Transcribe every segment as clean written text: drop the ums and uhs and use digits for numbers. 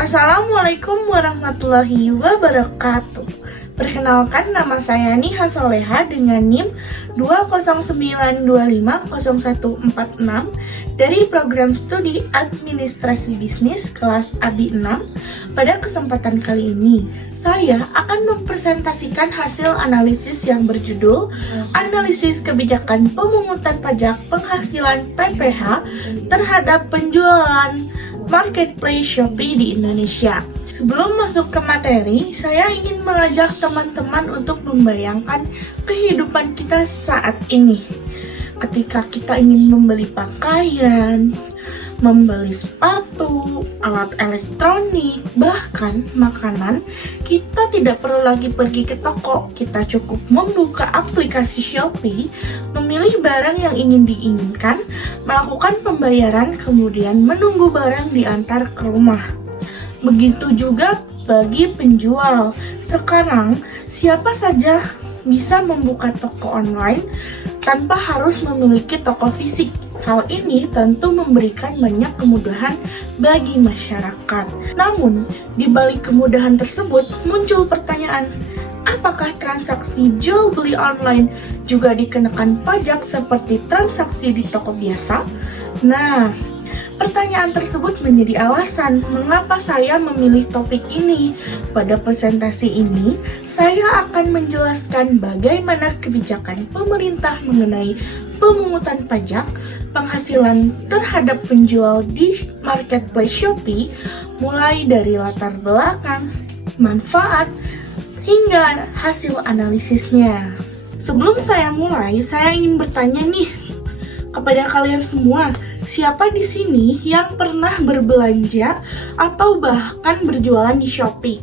Assalamualaikum warahmatullahi wabarakatuh. Perkenalkan, nama saya Niha Soleha dengan NIM 209250146 dari program studi Administrasi Bisnis kelas ABI 6. Pada kesempatan kali ini, saya akan mempresentasikan hasil analisis yang berjudul Analisis Kebijakan Pemungutan Pajak Penghasilan PPH terhadap penjualan Marketplace Shopee di Indonesia. Sebelum masuk ke materi, saya ingin mengajak teman-teman untuk membayangkan kehidupan kita saat ini. Ketika kita ingin membeli pakaian, membeli sepatu, alat elektronik, bahkan makanan, kita tidak perlu lagi pergi ke toko. Kita cukup membuka aplikasi Shopee, memilih barang yang ingin diinginkan, melakukan pembayaran, kemudian menunggu barang diantar ke rumah. Begitu juga bagi penjual. Sekarang, siapa saja bisa membuka toko online tanpa harus memiliki toko fisik. Hal ini tentu memberikan banyak kemudahan bagi masyarakat. Namun, di balik kemudahan tersebut muncul pertanyaan, apakah transaksi jual beli online juga dikenakan pajak seperti transaksi di toko biasa? Nah, pertanyaan tersebut menjadi alasan mengapa saya memilih topik ini. Pada presentasi ini, saya akan menjelaskan bagaimana kebijakan pemerintah mengenai pemungutan pajak penghasilan terhadap penjual di Marketplace Shopee, mulai dari latar belakang, manfaat, hingga hasil analisisnya. Sebelum saya mulai, saya ingin bertanya nih kepada kalian semua, siapa di sini yang pernah berbelanja atau bahkan berjualan di Shopee?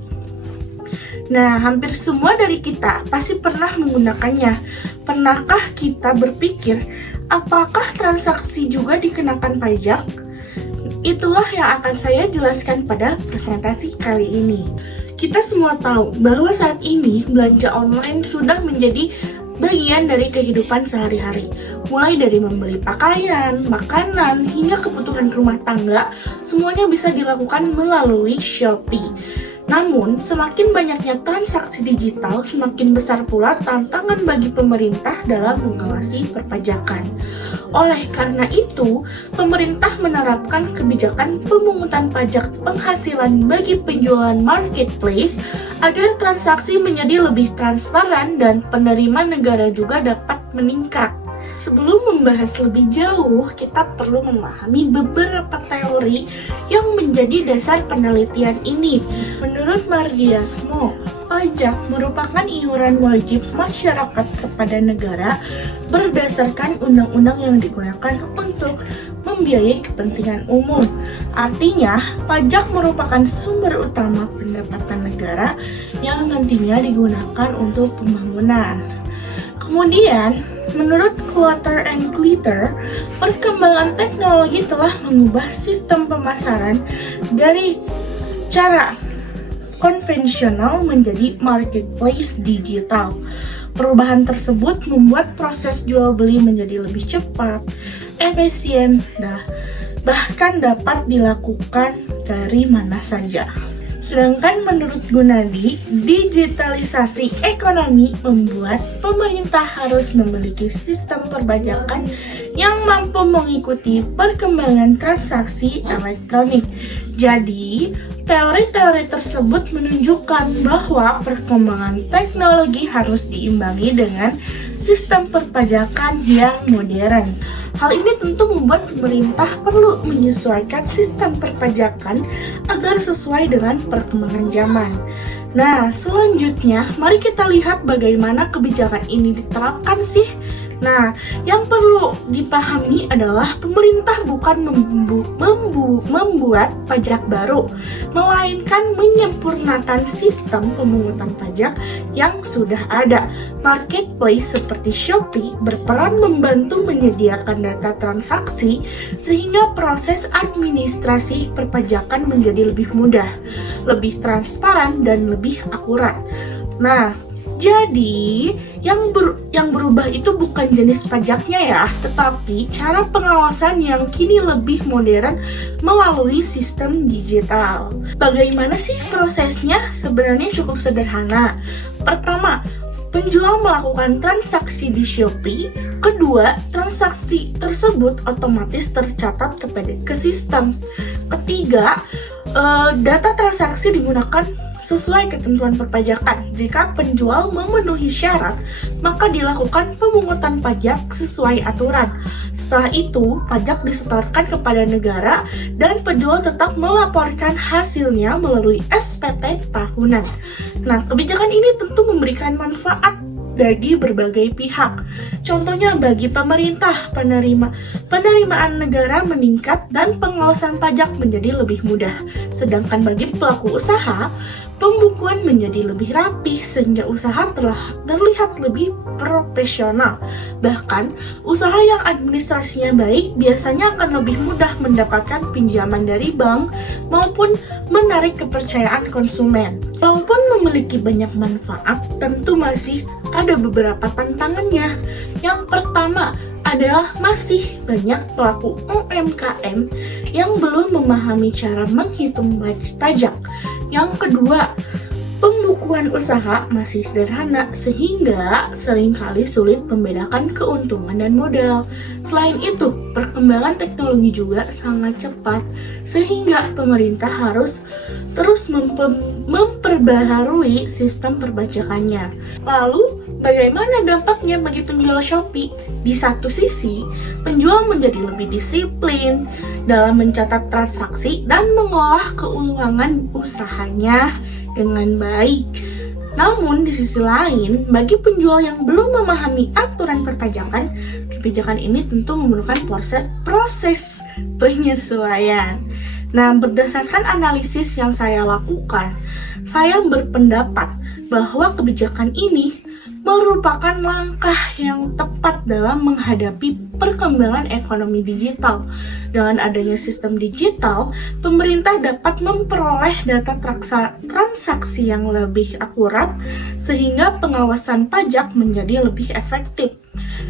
Nah, hampir semua dari kita pasti pernah menggunakannya. Pernahkah kita berpikir, apakah transaksi juga dikenakan pajak? Itulah yang akan saya jelaskan pada presentasi kali ini. Kita semua tahu bahwa saat ini belanja online sudah menjadi bagian dari kehidupan sehari-hari. Mulai dari membeli pakaian, makanan, hingga kebutuhan rumah tangga, semuanya bisa dilakukan melalui Shopee. Namun, semakin banyaknya transaksi digital, semakin besar pula tantangan bagi pemerintah dalam mengawasi perpajakan. Oleh karena itu, pemerintah menerapkan kebijakan pemungutan pajak penghasilan bagi penjualan marketplace agar transaksi menjadi lebih transparan dan penerimaan negara juga dapat meningkat. Sebelum membahas lebih jauh, kita perlu memahami beberapa teori yang menjadi dasar penelitian ini. Menurut Margiasmo, pajak merupakan iuran wajib masyarakat kepada negara berdasarkan undang-undang yang digunakan untuk membiayai kepentingan umum. Artinya, pajak merupakan sumber utama pendapatan negara yang nantinya digunakan untuk pembangunan. Kemudian, menurut Clutter and Glitter, perkembangan teknologi telah mengubah sistem pemasaran dari cara konvensional menjadi marketplace digital. Perubahan tersebut membuat proses jual beli menjadi lebih cepat, efisien, dan bahkan dapat dilakukan dari mana saja. Sedangkan menurut Gunadi, digitalisasi ekonomi membuat pemerintah harus memiliki sistem perpajakan yang mampu mengikuti perkembangan transaksi elektronik. Jadi, teori-teori tersebut menunjukkan bahwa perkembangan teknologi harus diimbangi dengan sistem perpajakan yang modern. Hal ini tentu membuat pemerintah perlu menyesuaikan sistem perpajakan agar sesuai dengan perkembangan zaman. Nah, selanjutnya mari kita lihat bagaimana kebijakan ini diterapkan sih. Nah, yang perlu dipahami adalah pemerintah bukan membuat pajak baru, melainkan menyempurnakan sistem pemungutan pajak yang sudah ada. Marketplace seperti Shopee berperan membantu menyediakan data transaksi sehingga proses administrasi perpajakan menjadi lebih mudah, lebih transparan, dan lebih akurat. Nah, Jadi, yang berubah itu bukan jenis pajaknya ya, tetapi cara pengawasan yang kini lebih modern melalui sistem digital. Bagaimana sih prosesnya? Sebenarnya cukup sederhana. Pertama, penjual melakukan transaksi di Shopee. Kedua, transaksi tersebut otomatis tercatat ke sistem. Ketiga, data transaksi digunakan sesuai ketentuan perpajakan. Jika penjual memenuhi syarat, maka dilakukan pemungutan pajak sesuai aturan. Setelah itu, pajak disetorkan kepada negara dan penjual tetap melaporkan hasilnya melalui SPT tahunan. Nah, kebijakan ini tentu memberikan manfaat bagi berbagai pihak. Contohnya bagi pemerintah, penerimaan negara meningkat dan pengawasan pajak menjadi lebih mudah. Sedangkan bagi pelaku usaha, pembukuan menjadi lebih rapih sehingga usaha terlihat lebih profesional. Bahkan, usaha yang administrasinya baik biasanya akan lebih mudah mendapatkan pinjaman dari bank maupun menarik kepercayaan konsumen. Walaupun memiliki banyak manfaat, tentu masih ada beberapa tantangannya. Yang pertama adalah masih banyak pelaku UMKM yang belum memahami cara menghitung pajak. Yang kedua, pembukuan usaha masih sederhana sehingga seringkali sulit membedakan keuntungan dan modal. Selain itu, perkembangan teknologi juga sangat cepat sehingga pemerintah harus terus memperbaharui sistem perpajakannya. Lalu, bagaimana dampaknya bagi penjual Shopee? Di satu sisi, penjual menjadi lebih disiplin dalam mencatat transaksi dan mengolah keuangan usahanya dengan baik. Namun, di sisi lain, bagi penjual yang belum memahami aturan perpajakan, kebijakan ini tentu memerlukan proses penyesuaian. Nah, berdasarkan analisis yang saya lakukan, saya berpendapat bahwa kebijakan ini merupakan langkah yang tepat dalam menghadapi perkembangan ekonomi digital. Dengan adanya sistem digital, pemerintah dapat memperoleh data transaksi yang lebih akurat sehingga pengawasan pajak menjadi lebih efektif.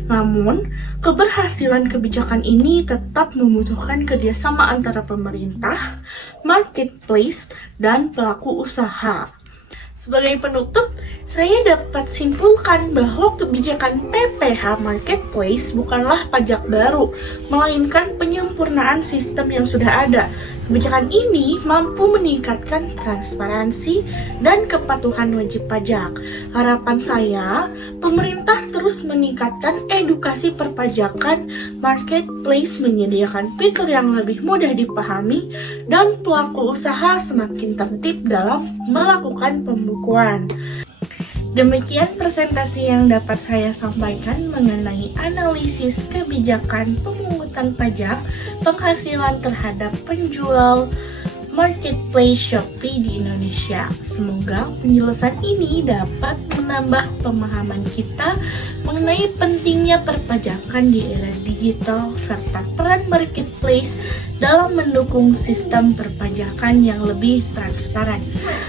Namun, keberhasilan kebijakan ini tetap membutuhkan kerjasama antara pemerintah, marketplace, dan pelaku usaha. Sebagai penutup, saya dapat simpulkan bahwa kebijakan PPH Marketplace bukanlah pajak baru, melainkan penyempurnaan sistem yang sudah ada. Kebijakan ini mampu meningkatkan transparansi dan kepatuhan wajib pajak. Harapan saya, pemerintah terus meningkatkan edukasi perpajakan, marketplace menyediakan fitur yang lebih mudah dipahami, dan pelaku usaha semakin tertib dalam melakukan pembukuan. Demikian presentasi yang dapat saya sampaikan mengenai analisis kebijakan pemungutan pajak penghasilan terhadap penjual marketplace Shopee di Indonesia. Semoga penjelasan ini dapat menambah pemahaman kita mengenai pentingnya perpajakan di era digital serta peran marketplace dalam mendukung sistem perpajakan yang lebih transparan.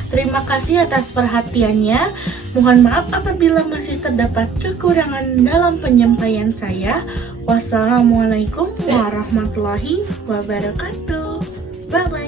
Terima kasih atas perhatiannya. Mohon maaf apabila masih terdapat kekurangan dalam penyampaian saya. Wassalamualaikum warahmatullahi wabarakatuh. Bye-bye.